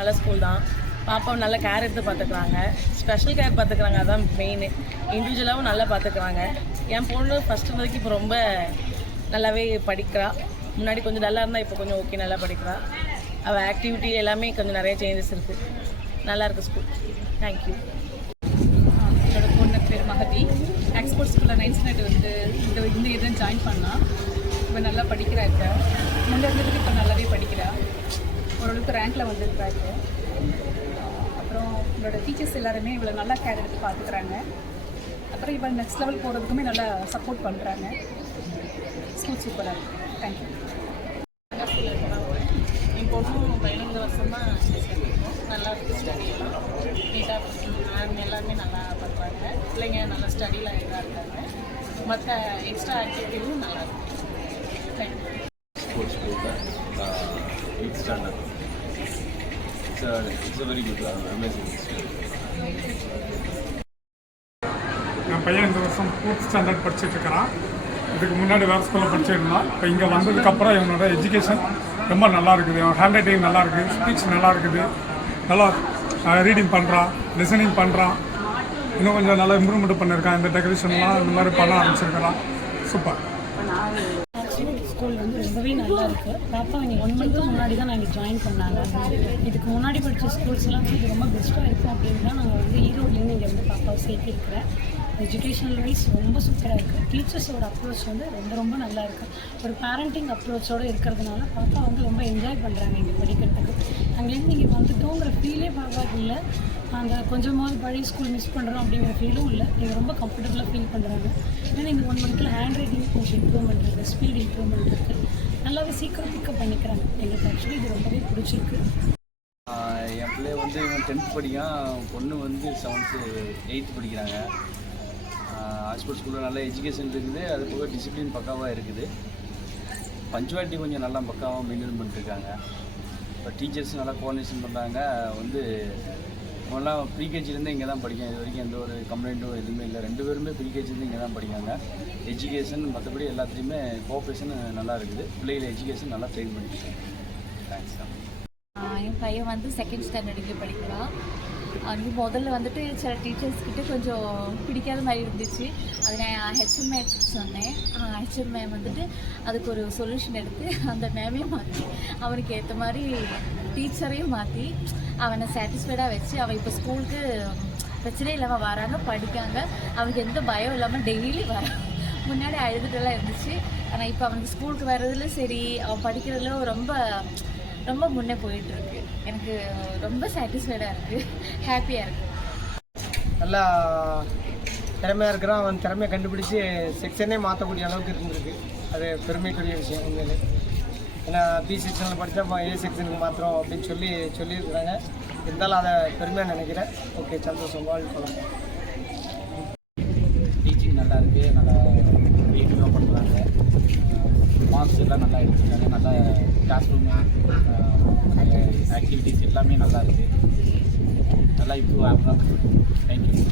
நல்ல ஸ்கூல் தான். பாப்பாவை நல்ல கேர் எடுத்து பார்த்துக்குறாங்க. ஸ்பெஷல் கேர் பார்த்துக்குறாங்க, அதுதான் மெயின். இண்டிவிஜுவலாகவும் நல்லா பார்த்துக்குறாங்க. என் பொண்ணு ஃபஸ்ட்டு வரைக்கும் இப்போ ரொம்ப நல்லாவே படிக்கிறா. முன்னாடி கொஞ்சம் டல்லாக இருந்தால் இப்போ கொஞ்சம் ஓகே, நல்லா படிக்கிறா. அவள் ஆக்டிவிட்டி எல்லாமே கொஞ்சம் நிறைய சேஞ்சஸ் இருக்குது. நல்லாயிருக்கு ஸ்கூல். தேங்க்யூ. என்னோட பொண்ணு பேர் மகதி. எக்ஸ்போர்ட் ஸ்கூலில் 9th ஸ்டாண்டர்ட் வந்து இந்த இதுன்னு ஜாயின் பண்ணால் இப்போ நல்லா படிக்கிறா. இப்போ முன்னே இருந்ததுக்கு இப்போ நல்லாவே படிக்கிறா. ஓரளவுக்கு ரேங்க்கில் வந்துருக்கிறா. இப்போ அப்புறம் இவளோட டீச்சர்ஸ் எல்லாருமே இவ்வளோ நல்லா கேர் எடுத்து பார்த்துக்கிறாங்க. அப்புறம் இவள் நெக்ஸ்ட் லெவல் போகிறதுக்குமே நல்லா சப்போர்ட் பண்ணுறாங்க. ஸ்கூல் சூப்பராக இருக்குது. தேங்க்யூ. என் பொண்ணும் 15 வருஷமாக நல்லா இருக்குது. ஸ்டடியெல்லாம் நீட்டாக மேம் எல்லாருமே நல்லா பண்ணுறாங்க. பிள்ளைங்க நல்லா ஸ்டடியில் இதாக இருக்காங்க. மற்ற எக்ஸ்ட்ரா ஆக்டிவிட்டியும் நல்லா இருக்குது. Thank you. Sports school, 8th standard. It's a very good, amazing school. என் பையன் இந்த வருஷம் 4th ஸ்டாண்டர்ட் படிச்சுட்டு இருக்கிறான். இதுக்கு முன்னாடி வேறு ஸ்கூலில் படிச்சுருந்தான். இப்போ இங்கே வந்ததுக்கப்புறம் இவனோட எஜுகேஷன் ரொம்ப நல்லா இருக்குது. அவன் ஹேண்ட் ரைட்டிங் நல்லா இருக்குது, ஸ்பீச் நல்லா இருக்குது, நல்லா ரீடிங் பண்ணுறான், லிசனிங் பண்ணுறான். இன்னும் கொஞ்சம் நல்லா இம்ப்ரூவ்மெண்ட் பண்ணியிருக்கான். இந்த டெக்கரேஷன்லாம் இந்த மாதிரி பண்ண ஆரம்பிச்சிருக்கிறான். சூப்பர். ஸ்கூல் வந்து ரொம்பவே நல்லா இருக்குது. பாப்பா இங்கே 1 மந்த்துக்கு முன்னாடி தான் நாங்கள் ஜாயின் பண்ணாங்க. இதுக்கு முன்னாடி படித்த ஸ்கூல்ஸ்லாம் இது ரொம்ப பெஸ்ட்டாக இருக்கும் அப்படின்னு தான் நாங்கள் வந்து ஈரோட்லேருந்து இங்கே வந்து பாப்பாவை சேர்த்திருக்கிறேன். எஜுகேஷனல் வைஸ் ரொம்ப சூப்பராக இருக்குது. டீச்சர்ஸோட அப்ரோச் வந்து ரொம்ப ரொம்ப நல்லா இருக்குது. ஒரு பேரண்டிங் அப்ரோச்சோடு இருக்கிறதுனால பாப்பா வந்து ரொம்ப என்ஜாய் பண்ணுறாங்க இங்கே படிக்கிறதுக்கு. அங்கேருந்து இங்கே வந்துட்டோங்கிற ஃபீலே பாப்பாவுக்கு இல்லை. அந்த கொஞ்சமாவது பழைய ஸ்கூல் மிஸ் பண்ணுறோம் அப்படிங்கிற ஃபீலும் இல்லை. இங்கே ரொம்ப கம்ஃபர்டபுளாக ஃபீல் பண்ணுறாங்க. ஏன்னா இந்த 1 மந்த்தில் ஹேண்ட் ரைட்டிங் கொஞ்சம் இம்ப்ரூவ்மெண்ட் இருக்குது, ஸ்பீட் இம்ப்ரூவ்மெண்ட் இருக்குது. நல்லாவே சீக்கிரம் பிக்கப் பண்ணிக்கிறாங்க. எங்களுக்கு ஆக்சுவலி இது ரொம்பவே பிடிச்சிருக்கு. என் பிள்ளை வந்து இவன் 10th படிக்கான். பொண்ணு வந்து 7th 8th படிக்கிறாங்க. ஆக்ஸ்போர்ட் ஸ்கூலில் நல்ல எஜுகேஷன் இருக்குது. அது போக டிசிப்ளின் பக்காவாக இருக்குது. பஞ்சுவாலிட்டி கொஞ்சம் நல்லா பக்காவாக மெயின்டைன் பண்ணிட்டுருக்காங்க. இப்போ டீச்சர்ஸ் நல்லா கோஆர்டினேஷன் பண்ணுறாங்க. வந்து இவங்கெல்லாம் ப்ரீகேஜிலேருந்து இங்கே தான் படிக்காங்க. இது வரைக்கும் எந்த ஒரு கம்ப்ளைண்ட்டும் எதுவுமே இல்லை. 2 பேருமே ப்ரீகேஜிலேருந்து இங்கே தான் படிக்காங்க. எஜுகேஷன் மற்றபடி எல்லாத்துலேயுமே கோஆப்ரேஷன் நல்லா இருக்குது. பிள்ளைகள் எஜுகேஷன் நல்லா ட்ரெயின் பண்ணிட்டு. தேங்க்ஸ் தான். என் பையன் வந்து 2nd ஸ்டாண்டர்ட் இங்கே படிக்கிறான். அவனுக்கு முதல்ல வந்துட்டு சில டீச்சர்ஸ்கிட்ட கொஞ்சம் பிடிக்காத மாதிரி இருந்துச்சு. அது நான் ஹெச்எம் மேம் சொன்னேன். ஹெச்எம் மேம் வந்துட்டு அதுக்கு ஒரு சொல்யூஷன் எடுத்து அந்த மேமே மாற்றி அவனுக்கு ஏற்ற மாதிரி டீச்சரையும் மாற்றி அவனை சாட்டிஸ்ஃபைடாக வச்சு அவன் இப்போ ஸ்கூலுக்கு பிரச்சனை இல்லாமல் வராங்க, படிக்காங்க. அவனுக்கு எந்த பயம் இல்லாமல் டெய்லி வரான். முன்னாடி அழுதுட்டெல்லாம் இருந்துச்சு. ஆனால் இப்போ அவனுக்கு ஸ்கூலுக்கு வர்றதுல சரி, அவன் படிக்கிறதுல ரொம்ப ரொம்ப முன்னே போயிட்டுருக்கு. எனக்கு ரொம்ப சாட்டிஸ்ஃபைடாக இருக்குது, ஹாப்பியாக இருக்குது. நல்லா திறமையாக இருக்கிறான். அவன் திறமையை கண்டுபிடிச்சி செக்ஷனே மாற்றக்கூடிய அளவுக்கு இருந்திருக்கு. அது பெருமைக்குரிய விஷயம் உண்மையிலே. ஏன்னா பி செக்ஷனில் படித்தா ஏ செக்ஷனுக்கு மாத்திரம் அப்படின்னு சொல்லியிருக்கிறாங்க. இருந்தாலும் அதை பெருமையாக நினைக்கிறேன். ஓகே, சந்தோஷம். வாழ்க்கை டீச்சிங் நல்லா இருக்குது. நல்லா ரீடிங்காக பண்ணுறாங்க. மார்க்ஸ் எல்லாம் நல்லா எடுத்துருக்காங்க. நல்லா கிளாஸ் ரூமு ஆக்டிவிட்டீஸ் எல்லாமே நல்லா இருக்குது. நல்லா இம்ப்ரூவ் ஆகுறாங்க. தேங்க்யூ.